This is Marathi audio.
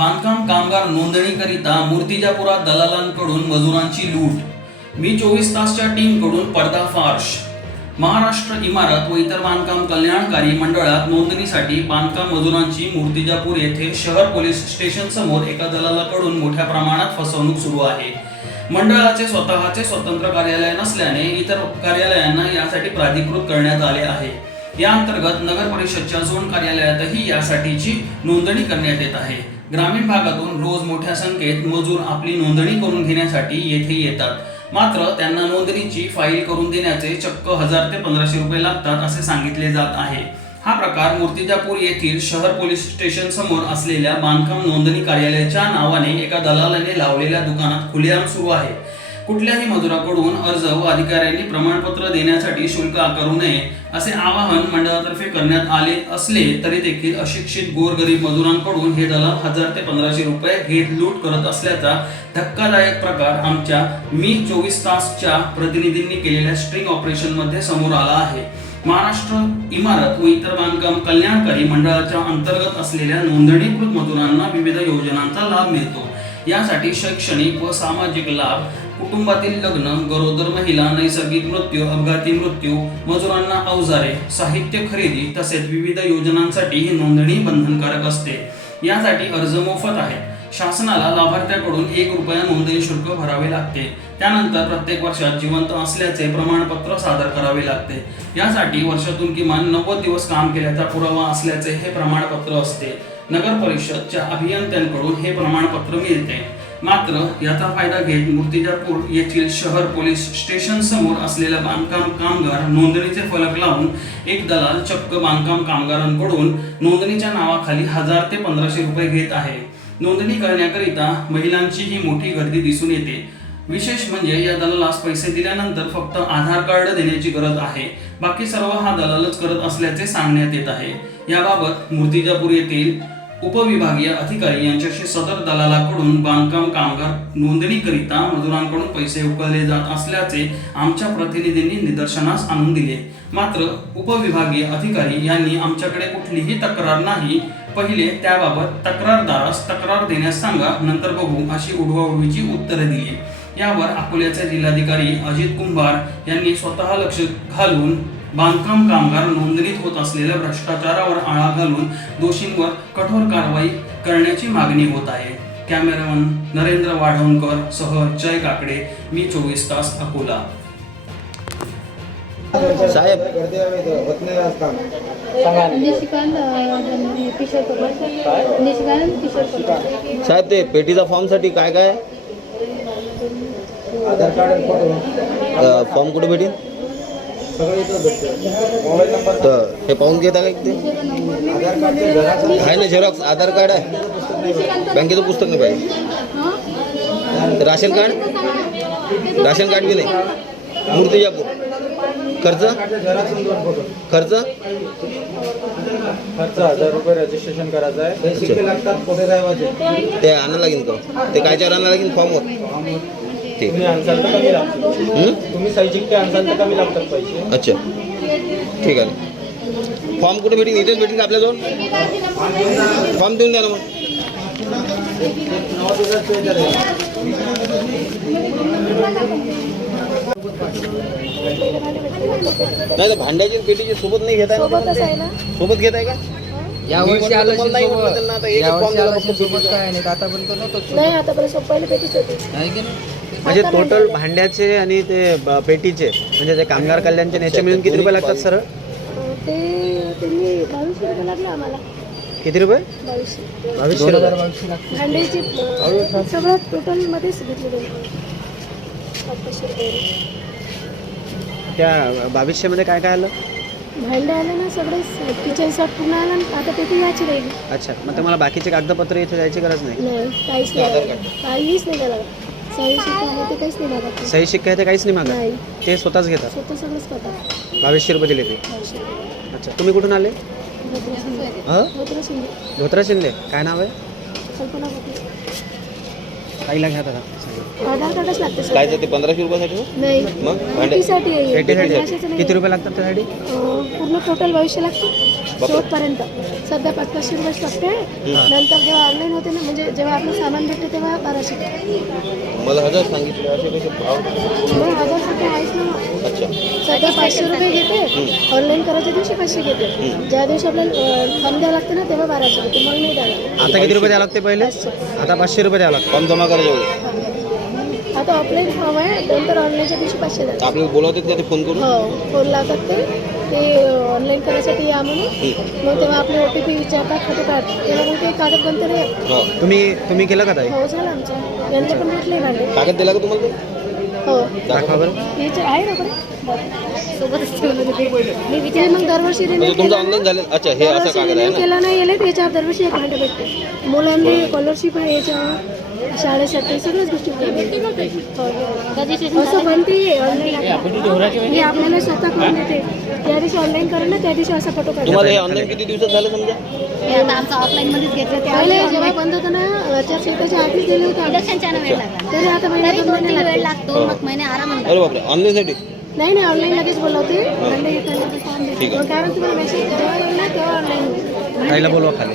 बांधकाम कामगार नोंदणीकरिता मूर्तिजापुरात दलालांकडून मजुरांची लूट. मी चोवीस तासच्या टीमकडून पर्दाफाश महाराष्ट्र इमारत व इतर बांधकाम कल्याणकारी मंडळात नोंदणीसाठी बांधकाम मजुरांची मूर्तिजापूर येथे शहर पोलीस स्टेशन समोर एका दलालाकडून मोठ्या प्रमाणात फसवणूक सुरू आहे. मंडळाचे स्वतःचे स्वतंत्र कार्यालय नसल्याने इतर कार्यालयांना यासाठी प्राधिकृत करण्यात आले आहे. या अंतर्गत नगर परिषदच्या झोन कार्यालयातही यासाठीची नोंदणी करण्यात येत आहे. ग्रामीण भागातून रोज मोठ्या संख्येत मजूर आपली नोंदणी करून घेण्यासाठी येथे येतात. मात्र त्यांना नोंदणीची फाईल करून देण्याचे चक्क हजार ते पंधराशे रुपये लागतात असे सांगितले जात आहे. हा प्रकार मूर्तिजापूर येथील शहर पोलीस स्टेशन समोर असलेल्या बांधकाम नोंदणी कार्यालयाच्या नावाने एका दलालाने लावलेल्या दुकानात खुलेआम सुरू आहे. कुठल्याही मजुराकडून अर्ज व अधिकाऱ्यांनी प्रमाणपत्र देण्यासाठी शुल्क आकारू नये असे आवाहन मंडळातर्फे करण्यात आले असले तरी देखील अशिक्षित गोरगरीब मजुरांकडून हे दलाल हजार ते पंधराशे रुपये घेत लूट करत असल्याचा धक्कादायक प्रकार आमच्या मी चोवीस तासच्या प्रतिनिधींनी केलेल्या स्ट्रिंग ऑपरेशनमध्ये समोर आला आहे. महाराष्ट्र इमारत व इतर बांधकाम कल्याणकारी मंडळाच्या अंतर्गत असलेल्या नोंदणीकृत मजुरांना विविध योजनांचा लाभ मिळतो. यासाठी शैक्षणिक व सामाजिक लाभ कुटुंबातील लग्न गरोदर महिला नैसर्गिक मृत्यू अपघाती मृत्यू मजुरांना अवजारे साहित्य खरेदी तसेच विविध योजनांसाठी ही नोंदणी बंधनकारक असते. यासाठी अर्ज मोफत आहे शासनाला लाभार्थ्याकडून एक रुपया नोंदणी शुल्क भरावे लागते. त्यानंतर प्रत्येक वर्षात जिवंत असल्याचे प्रमाणपत्र सादर करावे लागते. यासाठी वर्षातून किमान नव्वद दिवस काम केल्याचा पुरावा असल्याचे हे प्रमाणपत्र असते. नगर परिषदच्या अभियंत्यांकडून हे प्रमाणपत्र मिळते. मात्र याचा फायदा घेत मूर्तिजापूर येथील शहर पोलीस स्टेशन समोर असलेल्या बांधकाम कामगार नोंदणीचे फलक लावून एक दलाल चक्क बांधकाम कामगारांकडून नोंदणीच्या नावाखाली हजार ते पंधराशे रुपये घेत आहे. नोंदणी करण्याकरिता महिलांची ही मोठी गर्दी दिसून येते. विशेष म्हणजे या दलालास पैसे दिल्यानंतर फक्त आधार कार्ड देण्याची गरज आहे. बाकी सर्व हा दलालच करत असल्याचे सांगण्यात येत आहे. याबाबत मूर्तिजापूर येथील उपविभागीय अधिकारी यांच्याशी सदर दलालाकडून बांधकाम कामगार नोंदणीकरिता मजुरांकडून पैसे उकळले जात असल्याचे आमच्या प्रतिनिधींनी निदर्शनास आणून दिले. मात्र उपविभागीय अधिकारी यांनी आमच्याकडे कुठलीही तक्रार नाही. पहिले त्याबाबत तक्रारदारास तक्रार देण्यास सांगा नंतर बघू अशी उडवाउडवीची उत्तरे दिली. यावर अकोल्याचे जिल्हाधिकारी अजित कुंभार यांनी स्वतः लक्ष घालून बांधकाम कामगार नोंदणीत होत असलेल्या भ्रष्टाचारावर आळा घालून दोषींवर कठोर कारवाई करण्याची मागणी होत आहे. कॅमेरामन नरेंद्र वाढवणकर सह जय काकडे मी चोवीस तास अकोला. साहेब. कपूर. साहेब ते पेटीचा फॉर्मसाठी काय काय? आधार कार्ड फॉर्म कुठे भेटेल सगळं इथं भेटतं मोबाईल नंबर तर हे पाहून घेता का घराचं आहे ना झेरॉक्स आधार कार्ड आहे. बँकेचं पुस्तक नाही पाहिजे. Ration card? राशन कार्ड बी नाही? मूर्तिजापूर. खर्च? खर्च? खर्च हजार रुपये रजिस्ट्रेशन करायचं आहे. ते आणायला लागेल का? ते कायच्यावर आणायला लागेल? फॉर्मवर पैसे. अच्छा. ठीक आहे. फॉर्म कुठे भेटेल? इथेच भेटेल का आपल्याजवळ? फॉर्म देऊन द्या ना मग. नाही तर भांड्याची पेटीची सोबत नाही घेताय सोबत घेताय का? या वर्षी आलं नाही एकच या फॉर्म वर्षी आलं सोबत. काय नाही आतापर्यंत नव्हतं नाही आता सोपायला पेटीच होती. आहे की नाही? म्हणजे टोटल. भांड्याचे आणि ते ब- पेटीचे म्हणजे ते कामगार कल्याणचे याचे मिळून किती रुपये लागतात सर? अं, ते त्यांनी बावीसशे रुपये लागले आम्हाला. किती रुपये? बावीसशे बावीसशे दोन हजार रुपये. बावीसशे लागते भांड्याची अं, सगळं टोटलमध्येच घेतले बावीसशे रुपये. त्या बावीसशेमध्ये काय काय आलं? भांडे आले ना सगळे किचन सेट पूर्ण आला आणि आता याची राहिली. अच्छा मग तुम्हाला बाकीचे कागदपत्र इथे द्यायची गरज नाही. नाही काहीच नाही. काहीच नाही द्यायला सही शिक्का आहे ते काहीच नाही लागत सही शिक्का आहे ते काहीच नाही मागत? ते स्वतःच घेतात? स्वतः सगळंच करतात. बावीसशे रुपये दिले ते? रुपये. अच्छा तुम्ही कुठून आले? धोत्रा शिंदे. हां? धोत्रा शिंदे. धोत्रा शिंदे. काय नाव आहे? कल्पना ताईला घ्या आधार कार्डच लागते सर काय ते पंधराशे रुपयासाठी नाही. मग? भांडे? पेटीसाठी आहे. पेटीसाठी. कशाचं नाही. किती रुपये लागतात त्यासाठी? अं, पूर्ण टोटल भविष्य लागतं सध्या पाच पाचशे रुपये आहे नंतर जेव्हा ऑनलाईन होते ना जेव्हा आपलं सामान भेटते तेव्हा बाराशे मला हजार सांगितले असे कसे भाव मग हजार रुपये आहेच ना. अच्छा. सध्या पाचशे रुपये घेते ऑनलाईन करायच्या दिवशी पाचशे घेते. ज्या दिवशी आपल्याला फॉर्म द्यावं लागते ना तेव्हा बाराशे घेते मग नाही द्यावं आता किती रुपये द्यावं लागते पहिले? आता पाचशे रुपये द्यावं लागतं. फॉर्म जमा करायचे होते आता ऑफलाईन फॉर्म आहे नंतर ऑनलाईनच्या दिवशी पाचशे द्यावं आपल्याला बोलवतात का ते फोन करून? हो फोन लावतात ते ते ऑनलाईन करायसाठी या म्हणून. मग तेव्हा आपले ओ टी पी विचारतात फोटो काढ. तेव्हा मग ते कागद बनते रे हो. तुम्ही तुम्ही केलं का ताई? हो झालं आमचं. यांचे पण भेटले भांडे. कागद दिला का तुम्हाला? हो. दाखवा बरं. याचे आहे ना बरं. सोबतच ठेवलं होतं ते. मी विचार मग दरवर्षी म्हणजे ऑनलाईन झालं? अच्छा हे असं कागद आहे ना? केलं नाही दरवर्षी एक भांडे भेटते. मुलांनी स्कॉलरशिप आहे याच्यावर. शाळेसाठी सगळ्याच गोष्टी. असं बनते ऑनलाईन मी आपल्याला स्वतः करून देते. त्या दिवशी ऑनलाईन करेल ना त्या दिवशी असा फोटो काढ. तुम्हाला हे ऑनलाईन किती दिवसात झालं समजा? हे आता आमचं ऑफलाईन मध्येच घेतलं ते पहिले जेव्हा बंद होतं ना आचारसंहितेच्या आधीच दिले होते आम्ही. इलेक्शनच्या वेळ लागला. तरी आता महिना तरी दोन दोन महिने तीन वेळ लागते. मग महिने आराम अरे बापरे ऑनलाईनसाठी नाही नाही ऑनलाईन लगेच बोलवते. फॉर्म देते. मग म्हणते तुम्हाला मेसेज जेव्हा येईल ना तेव्हा ऑनलाईन ताईला बोलवा खाली.